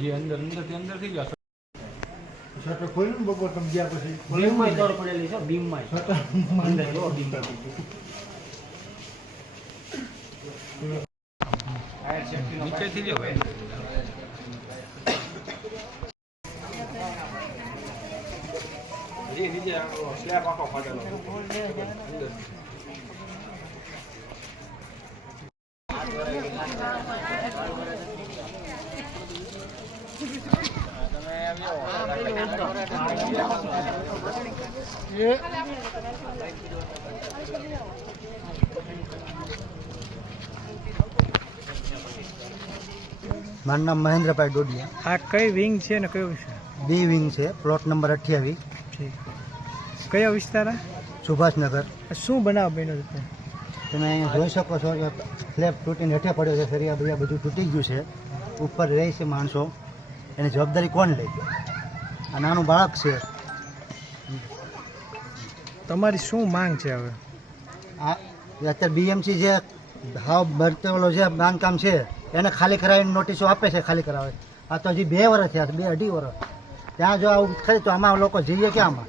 હજી અંદર અંદરથી અંદર થઈ ગયા. શટર ખોલ્યું ને બપોર તમે ગયા પછી બીમમાં દોડ પડેલી છે બીમમાં. શટર અંદર જો બીમ નીચેથી જ હોય હજી નીચે સ્લેબ આખો ફાટેલો અંદર મારું નામ મહેન્દ્રભાઈ ડોડિયા. આ કઈ વિંગ છે ને કયું છે બી વિંગ છે પ્લોટ નંબર અઠ્યાવીસ. કયો વિસ્તાર? સુભાષનગર. શું બનાવ બન્યો છે તમે જોઈ શકો છો સ્લેબ તૂટીને હેઠે પડ્યો છે સરિયા બરિયા બધું તૂટી ગયું છે. ઉપર રહે છે માણસો એની જવાબદારી કોણ લે આ નાનું બાળક છે. તમારી શું માંગ છે હવે? આ અત્યારે બીએમસી જે હાવ ભરતેલો જે બાંધકામ છે એને ખાલી કરાવીને નોટિસો આપે છે ખાલી કરાવે. આ તો હજી બે વર્ષ થયા બે અઢી વર્ષ. ત્યાં જો આવું ખરી તો આમાં લોકો જઈએ ક્યાંમાં?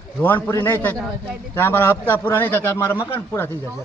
લોન પૂરી નહીં થાય ત્યાં અમારા હપ્તા પૂરા નહીં થાય ત્યાં મારા મકાન પૂરા થઈ જશે.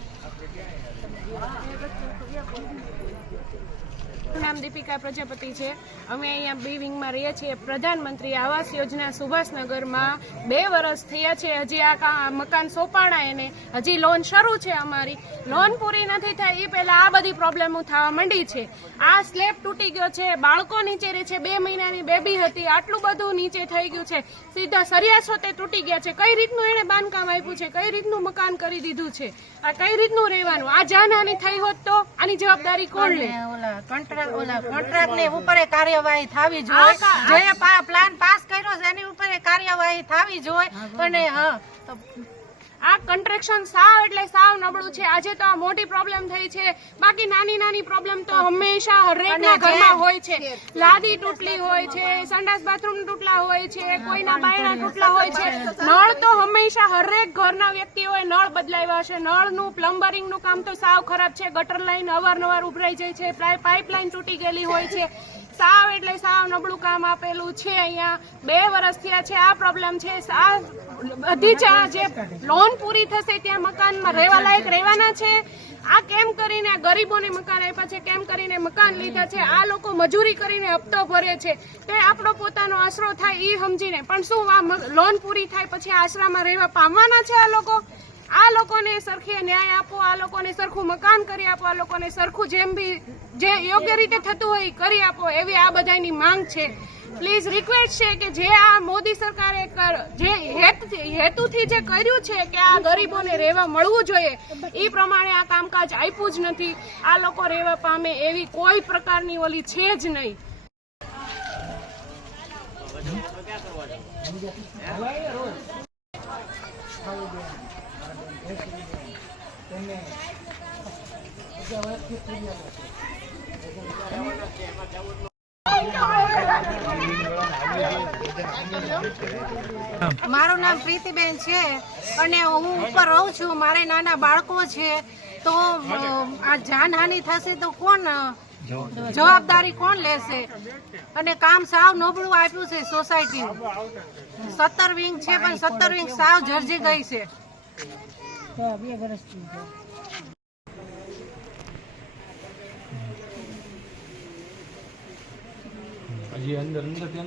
નામ દીપિકા પ્રજાપતિ છે. અમે અહીંયા બી વિંગમાં રહીએ છીએ. પ્રધાનમંત્રી આવાસ યોજના સુભાષનગરમાં બે વર્ષ થયા છે. હજી આ મકાન સોંપાણા એને. હજી લોન શરૂ છે અમારી. લોન પૂરી નથી થઈ એ પહેલાં આ બધી પ્રોબ્લેમો થવા માંડી છે. આ સ્લેબ તૂટી ગયો છે. બાળકો નીચે રહે છે. બે મહિનાની બેબી હતી. આટલું બધું નીચે થઈ ગયું છે. સીધા સરિયાસો તે તૂટી ગયા છે. કઈ રીતનું એણે બાંધકામ આપ્યું છે? કઈ રીતનું મકાન કરી દીધું છે? આ કઈ રીતનું રહેવાનું આ જાનહાની થઈ હોત તો? આની જવાબદારી કોણ લે? ઓલા કોન્ટ્રાક્ટ ઓલા કોન્ટ્રાક્ટ ને ઉપર કાર્યવાહી થવી જોઈએ જે પ્લાન પાસ કર્યો છે એની ઉપર કાર્યવાહી થવી જોઈએ અને હા તો આ કન્ટ્રેક્શન સાવ એટલે સાવ નબળું છે. આજે તો આ મોટી પ્રોબ્લેમ થઈ છે. બાકી નાની નાની પ્રોબ્લેમ તો હંમેશા હરેકના ઘરમાં હોય છે. લાદી તૂટલી હોય છે સંડાસ બાથરૂમ તૂટલા હોય છે કોઈના બાયણા તૂટલા હોય છે. નળ તો હંમેશા હરેક ઘરના વ્યક્તિઓએ નળ બદલાવ્યા છે. નળનું પ્લમ્બરિંગનું કામ તો સાવ ખરાબ છે. ગટર લાઈન અવારનવાર ઉભરાઈ જાય છે. પાઇપલાઇન તૂટી ગયેલી હોય છે. સાવ એટલે સાવ નબળું કામ આપેલું છે અહીંયા. બે વર્ષ થયા છે, આ પ્રોબ્લેમ છે. આ બધી જ જે લોન પૂરી થશે ત્યાં મકાનમાં રહેવા લાયક રહેવાના છે. આ કેમ કરીને ગરીબોને મકાન આપ્યા છે? કેમ કરીને મકાન લીધા છે? આ લોકો મજૂરી કરીને હપ્તો ભરે છે. તે આપણો પોતાનો આશરો થાય એ સમજીને. પણ શું આ લોન પૂરી થાય પછી આશરામાં રહેવા પામવાના છે આ લોકો? આ લોકોને સરખી ન્યાય આપો, આ લોકોને સરખું મકાન કરી આપો, આ લોકોને સરખું જેમ બી, જે યોગ્ય રીતે થતું હોય કરી આપો, એવી આ બધાની માંગ છે. પ્લીઝ રિક્વેસ્ટ છે કે જે આ મોદી સરકારે કર, જે હેતુથી જે કર્યું છે કે આ ગરીબોને રહેવા મળવું જોઈએ એ પ્રમાણે આ કામકાજ આપ્યું જ નથી. આ લોકો રહેવા પામે એવી કોઈ પ્રકારની ઓલી છે જ નહીં. મારું નામ પ્રીતિબેન છે અને હું ઉપર રહું છું. મારે નાના બાળકો છે. તો આ જાનહાનિ થશે તો કોણ જવાબદારી કોણ લેશે? અને કામ સાવ નબળું આપ્યું છે સોસાયટી સત્તર વિંગ છે, પણ સત્તર વિંગ સાવ જર્જી ગઈ છે. હજી અંદર અંદરથી